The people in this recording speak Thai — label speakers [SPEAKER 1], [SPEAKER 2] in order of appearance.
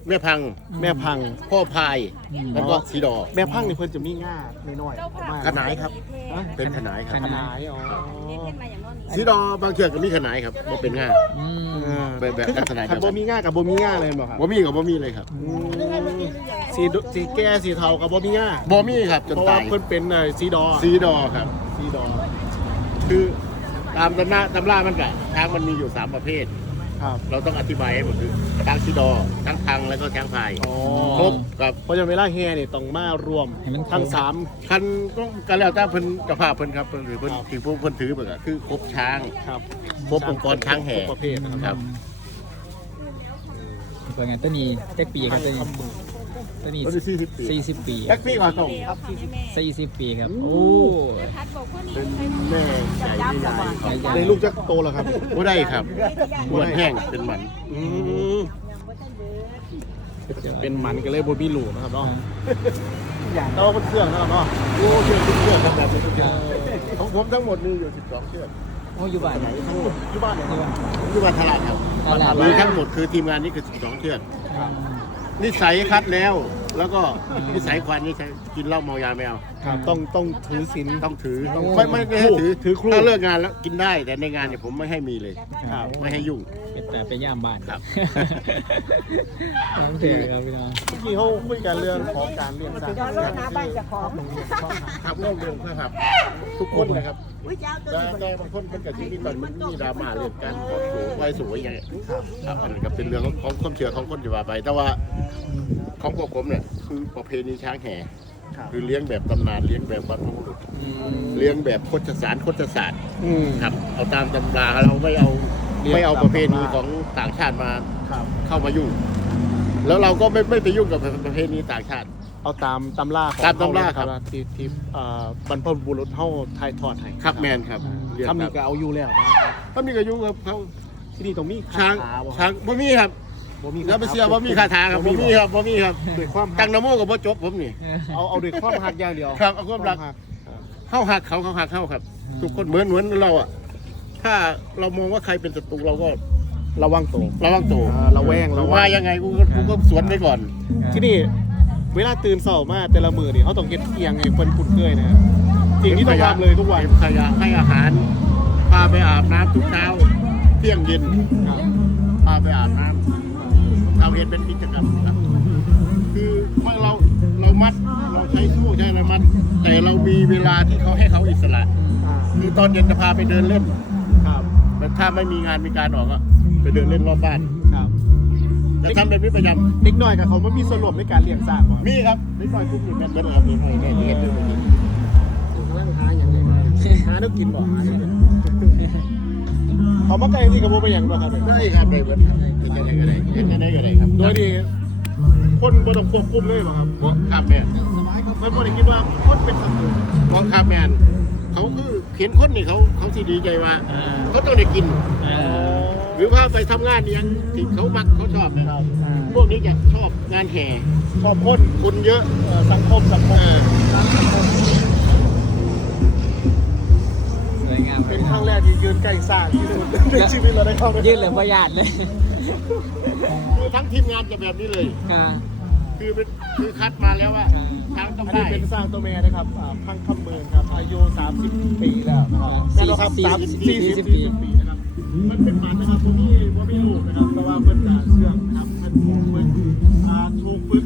[SPEAKER 1] แม่พัง
[SPEAKER 2] แม่พัง
[SPEAKER 1] พ่อพายแล้วก็สีดอ
[SPEAKER 2] แม่พังนี่เพิ่นจะมีง่าน้อยๆ
[SPEAKER 1] ขนายครับเป็นขนายครับ
[SPEAKER 2] ขนายอ๋อ
[SPEAKER 1] สีดอบางเชือกก็มีขนายครับบ่เป็นง่าแบบลักษณะ
[SPEAKER 2] คันบ่มีง่ากับบ่มีง่าเลยบอกครับ
[SPEAKER 1] บ่มีกับบ่มีเลยครับ
[SPEAKER 2] สีแก่สีเทากับบ่มีง่า
[SPEAKER 1] บ่มีครับจน
[SPEAKER 2] เพราะว่า
[SPEAKER 1] ตาย
[SPEAKER 2] เพิ่นเป็นสีดอ
[SPEAKER 1] สีดอครับ
[SPEAKER 2] สีดอ
[SPEAKER 1] คือตามตำรามันก็ช้างมันมีอยู่3ประเภท
[SPEAKER 2] ครับ
[SPEAKER 1] เราต้องอธิบายให้หมดคือช้างสีดอช้างพังแล้วก็ช้างพาย
[SPEAKER 2] อ๋อ
[SPEAKER 1] ครบกับ
[SPEAKER 2] เพราะฉะนั้นเวลาแห่นี่ต้องมารวมทั้ง3
[SPEAKER 1] คันก็แล้วแต่เพิ่นกับภาพเพิ่นครับเพิ่นหรือเพิ่นที่พวกเพิ่นถือเพิ่นก็คือครบช้าง
[SPEAKER 2] ครับ
[SPEAKER 1] ครบองค์กรช้างแห่
[SPEAKER 2] ครบประเภทนะค
[SPEAKER 1] ครั
[SPEAKER 2] รับ
[SPEAKER 3] เป็นไงต้นนี้เจ็ดปีครับต้นนี้ต้นนี้
[SPEAKER 1] รุ่น40 ปี
[SPEAKER 3] 40 ปี
[SPEAKER 1] แท็กซี่ก่อนส่งครับ
[SPEAKER 3] 40 ปีครับโอ้
[SPEAKER 1] เป็นแม่ใหญ่ที่ใหญ่ครับ
[SPEAKER 2] ในลูกจะโตแล้วครับ
[SPEAKER 1] บ่ได้ครับบวดแห้งเป็นหมัน
[SPEAKER 2] อืมเป็นหมันก็เลยบ่มีลูกนะครับเนาะอย่างโตเป็นเครื่องนะครับเนาะ
[SPEAKER 1] โอ้เชือกทุกเชือกครับแบบนี้ทุกเชือกของผมทั้งหมดมีอยู่12เชือก
[SPEAKER 3] โอ้อยู่บ้านไหน
[SPEAKER 1] ทั้งหมด
[SPEAKER 2] ที่บ้านเนี่ย
[SPEAKER 1] ที่บ้านตลาดครับ
[SPEAKER 3] ตลาด
[SPEAKER 1] มีทั้งหมดคือทีมงานนี่คือ12เชือกนิสัยคัดแล้ว แล้วก็นิสัยควานนี่ใช้กินเหล้าเมายาไม่เอา
[SPEAKER 2] ครับต้องถือศีล
[SPEAKER 1] ต้องถือ
[SPEAKER 2] ต้อง
[SPEAKER 1] ไม่ให้ถือ
[SPEAKER 2] ถือครู
[SPEAKER 1] ถ้าเลิกงานแล้วกินได้แต่ในงานเนี่ยผมไม่ให้มีเลย
[SPEAKER 2] ครับ
[SPEAKER 1] ไม่ให้ยุ่ง
[SPEAKER 3] เป็นแต่ไปย่ามบ้าน
[SPEAKER 1] ครับ
[SPEAKER 3] น้องเถื่อครับพี่น้อง
[SPEAKER 2] เมื่อกี้เขาคุยกันเรื่องของการเลี้ยงสัตว์
[SPEAKER 1] ครับเรื่องครับทุกคนนะครับแต่บางคนเป็นกับที่มีตอนมันมีดราม่าเรื่องการสูงวัยสูงอย่างเงี้ยครับอันนั้นก็เป็นเรื่องของความเชื่อของคนที่ว่าไป แต่ว่าของพวกผมเนี่ยคือประเพณีช้างแห่คือเลี้ยงแบบตำนานเลี้ยงแบบบรรพบุรุษเลี้ยงแบบโคชสาร
[SPEAKER 2] อืม
[SPEAKER 1] ครับเอาตามตำราเราไม่เอาประเพณีของต่างชาติมา
[SPEAKER 2] ครับ
[SPEAKER 1] เข้ามายุ่ง แล้วเราก็ไม่ไปยุ่งกับประเพณีต่างชาติ
[SPEAKER 2] เอาตามตำราของ
[SPEAKER 1] ตามตำราครับ
[SPEAKER 2] ที่บรรพบุรุษเฮาทายทอดให้
[SPEAKER 1] ครับแมนครับเรียน
[SPEAKER 2] ทำนี่
[SPEAKER 1] ค
[SPEAKER 2] ก็
[SPEAKER 1] รับ
[SPEAKER 2] เอาอยู่แล้วนะครับ
[SPEAKER 1] เขามีกระยุ่งครับเขา
[SPEAKER 2] ที่นี่ตรงนี้
[SPEAKER 1] ช้าง
[SPEAKER 2] บ่
[SPEAKER 1] ช้างบ่มีครับ
[SPEAKER 2] บ่มี
[SPEAKER 1] แล้วไปเสียบ่มีคาถาครับบ่มีครับบ่มีครับ
[SPEAKER 2] ด้วยความ
[SPEAKER 1] ตั้งนโมกับบ่จบผมนี่
[SPEAKER 2] เอาด้วยความหักอย่างเดียว
[SPEAKER 1] ครับเอาความรัก เข้าหักเขาหักเข้าครับ ทุกคนเหมือนเราอ่ะถ้าเรามองว่าใครเป็นศัตรูเราก็
[SPEAKER 2] ระวังตัว
[SPEAKER 1] ระวังตัว
[SPEAKER 2] ระแวง
[SPEAKER 1] ว่ายังไงกูก็สวนไปก่อน
[SPEAKER 2] ที่นี่เวลาตื่นเช้ามาแต่ละมื้อนี่เขาต้องเฮ็ดเอียงให้เพิ่นคุ้นเคยนะสิ่งที่ต้องทำเลยทุกวัน
[SPEAKER 1] เก็บขยะให้อาหารพาไปอาบน้ำทุกเช้าเที่ยงเย็นพาไปอาบน้ำเราเห็นเป็นกิจกรรมครับคือเมื่อเรามัดเราใช้สู้ใช้อะไรมัด แต่เรามีเวลาที่เขาให้เขาอิสระคือตอนเย็นจะพาไปเดินเล่น
[SPEAKER 2] ครับ
[SPEAKER 1] แต่ถ้าไม่มีงานมีการออกก็ไปเดินเล่นรอบบ้าน
[SPEAKER 2] ครับ
[SPEAKER 1] จะทำแบบนี้ประจ
[SPEAKER 2] เด็กน้อยกับเขามันมีส่วนร่วมในการเลี้ยงสัตว์บ่
[SPEAKER 1] ำมีครับนิดหน่อยทุกอย่างเป็นแบบนี้ไม่ได้เห็นด้วย
[SPEAKER 2] หาอย่างไรหาแนวกินบ่หาแนวกินเขามาไกลที่กับโบไปอย่างบ่ครับ
[SPEAKER 1] ได้ครับได้เบิดครับเป็นยังไงก็ได้เป็นยังไงก็ได้ครับ
[SPEAKER 2] โดยที่คนบ่ต้องควบคุมเลยบ่ครับ
[SPEAKER 1] เพราะข้ามแมน
[SPEAKER 2] มันบ่ได้คิดว่าคนเป็นศัตรู
[SPEAKER 1] เพราะข้ามแมนเขาคือเขียนคนนี่เขาที่ดีใจว่าเขาต้องได้กิน หรือว่าไปทำงานเนี่ยที่เขามักเขาชอบเนี่ยพวกนี้จะชอบงานแห่
[SPEAKER 2] ชอบคน
[SPEAKER 1] คนเยอะ
[SPEAKER 2] สังคม
[SPEAKER 3] สวยงาม
[SPEAKER 2] เป็นครั้งแรกที่ยืนใกล้สร้างที่สุดในชีวิตเราได้เข้าไป
[SPEAKER 3] ยืดเหลือประหยัดเลย
[SPEAKER 1] คือทั้งทีมงานจะแบบนี้เลย
[SPEAKER 3] ค่ะ
[SPEAKER 1] คือคัดมาแล้วว่าทางต้อง
[SPEAKER 2] อัน
[SPEAKER 1] ได้
[SPEAKER 2] นี้เป็นสร้างตัวแม่นะครับพังคำเมืองครับอายุ30 ปีแล้วนะครับแม่นบ่ครับ40 ปีนะครับมันเป็นหมันนะครับตัวนี้ว่าไม่ลูกนะครับแต่ว่าเพิ่นเชื่องนะครับเพิ่นถูกฝึก